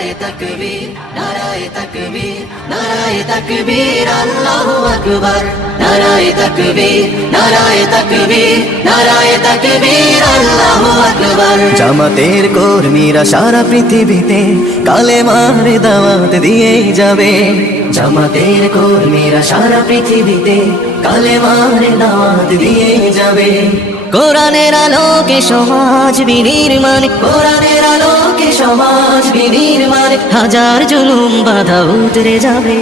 নারায়ে তাকবীর, নারায়ে তাকবীর, নারায়ে তাকবীর, আল্লাহু আকবার। নারায়ে তাকবীর, নারায়ে তাকবীর, নারায়ে তাকবীর, আল্লাহু আকবার। জামাতের কর্মীরা সারা পৃথিবীতে কালেমার দাওয়াত দিয়েই যাবে। জামাতের কর্মীরা সারা পৃথিবীতে কালেমার দাওয়াত দিয়েই যাবে। কোরআনের আলোকে সমাজ বিনির্মাণ, কোরআনের আলোকে সমাজ বিনির্মাণ, হাজার জুলুম বাধা উতরে যাবে।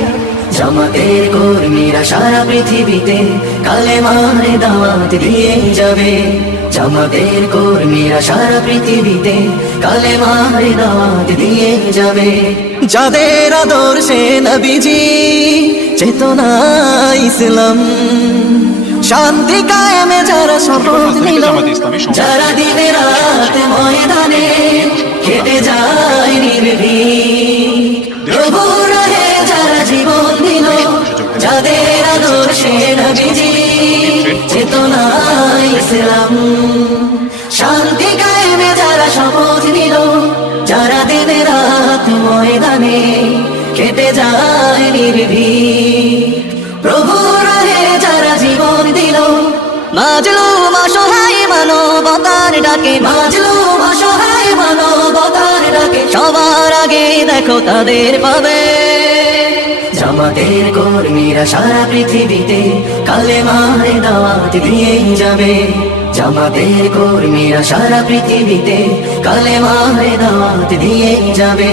জামাতের কর্মীরা সারা পৃথিবীতে কালেমার দাওয়াত দিয়েই যাবে। জামাতের কর্মীরা সারা পৃথিবীতে কালেমার দাওয়াত দিয়ে যাবে। যাদের আদর্শে নবীজি চেতনা ইসলাম, শান্তি কায়েমে যারা শপথ নিল, যারা দিনে রাত ময়দানে কেটে যায় নির্ভীক, প্রভুর রাহে যারা জীবন দিল, যাদের আদর্শে নবীজি চেতনা ইসলাম, শান্তি কায়েমে যারা শপথ নিল, যারা দিনে রাত ময়দানে কেটে যায় নির্ভীক, প্রভুর রাহে যারা জীবন দিল। মাজলুম অসহায় মানবতার ডাকে, মাজলুম অসহায় মানবতার ডাকে, সবার আগে দেখো তাদের পাবে। জামাতের কর্মীরা সারা পৃথিবীতে কালেমার দাওয়াত দিয়েই যাবে। জামাতের কর্মীরা সারা পৃথিবীতে কালেমার দাওয়াত দিয়েই যাবে।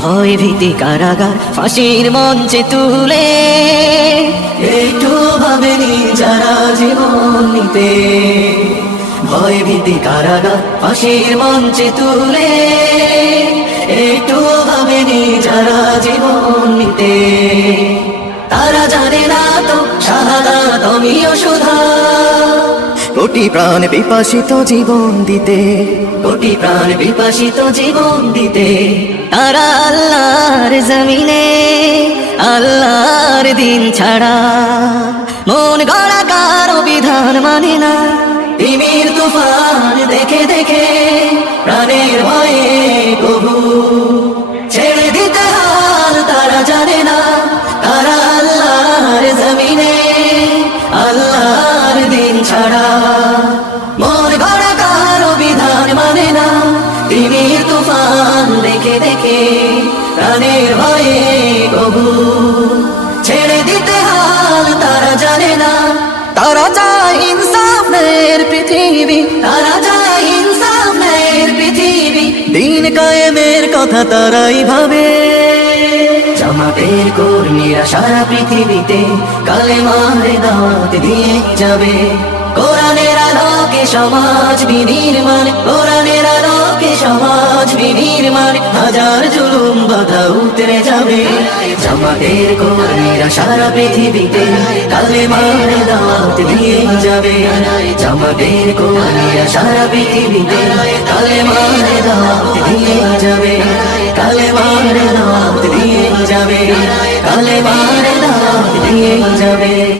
ভয় ভীতি কারাগার ফাঁসির মঞ্চে তুলে একটু ভাবেনি যারা জীবন নিতে। ভয় ভীতি কারাগার ফাঁসির মঞ্চে তুলে একটু ভাবেনি যারা জীবন নিতে। তারা জানে না তো শাহাদাত অমীয় সুধা, কোটি প্রাণ বিপাসিত জীবন দিতে, কোটি প্রাণ বিপাসিত জীবন দিতে। তারা আল্লাহর জমিনে আল্লাহর দিন ছাড়া মন গড়া কারো বিধান মানে না। তিমির তুফান দেখে দেখে প্রাণের ভয়ে কবু ছেড়ে দিতে হাল তারা জানে না। তারা আল্লাহর জমিনে আল্লাহর দিন ছাড়া মন গড়া কারো বিধান মানে না। তিমির তুফান দেখে দেখে প্রাণের ভয়ে কবু ছেড়ে দিতে হাল তারা জানে না। তারা চায় ইনসাফের পৃথিবী, তারা চায় ইনসাফের পৃথিবী, দিন কায়েমের কথা তারাই ভাবে। জামাতের কর্মীরা সারা পৃথিবীতে কালেমার দাওয়াত দিয়ে যাবে। কোরআনের আলোকে সমাজ বিনির্মাণ, কোরআনের আলোকে সমাজ বিনির্মাণ, হাজার জুলুম বাধা উতরে যাবে। জামাতের কর্মীরা সারা পৃথিবীতে কালেমার দাওয়াত দিয়ে যাবে। জামাতের কর্মীরা সারা পৃথিবীতে কালেমার দাওয়াত দিয়ে যাবে। কালেমার দাওয়াত দিয়ে যাবে, কালেমার দাওয়াত দিয়ে যাবে।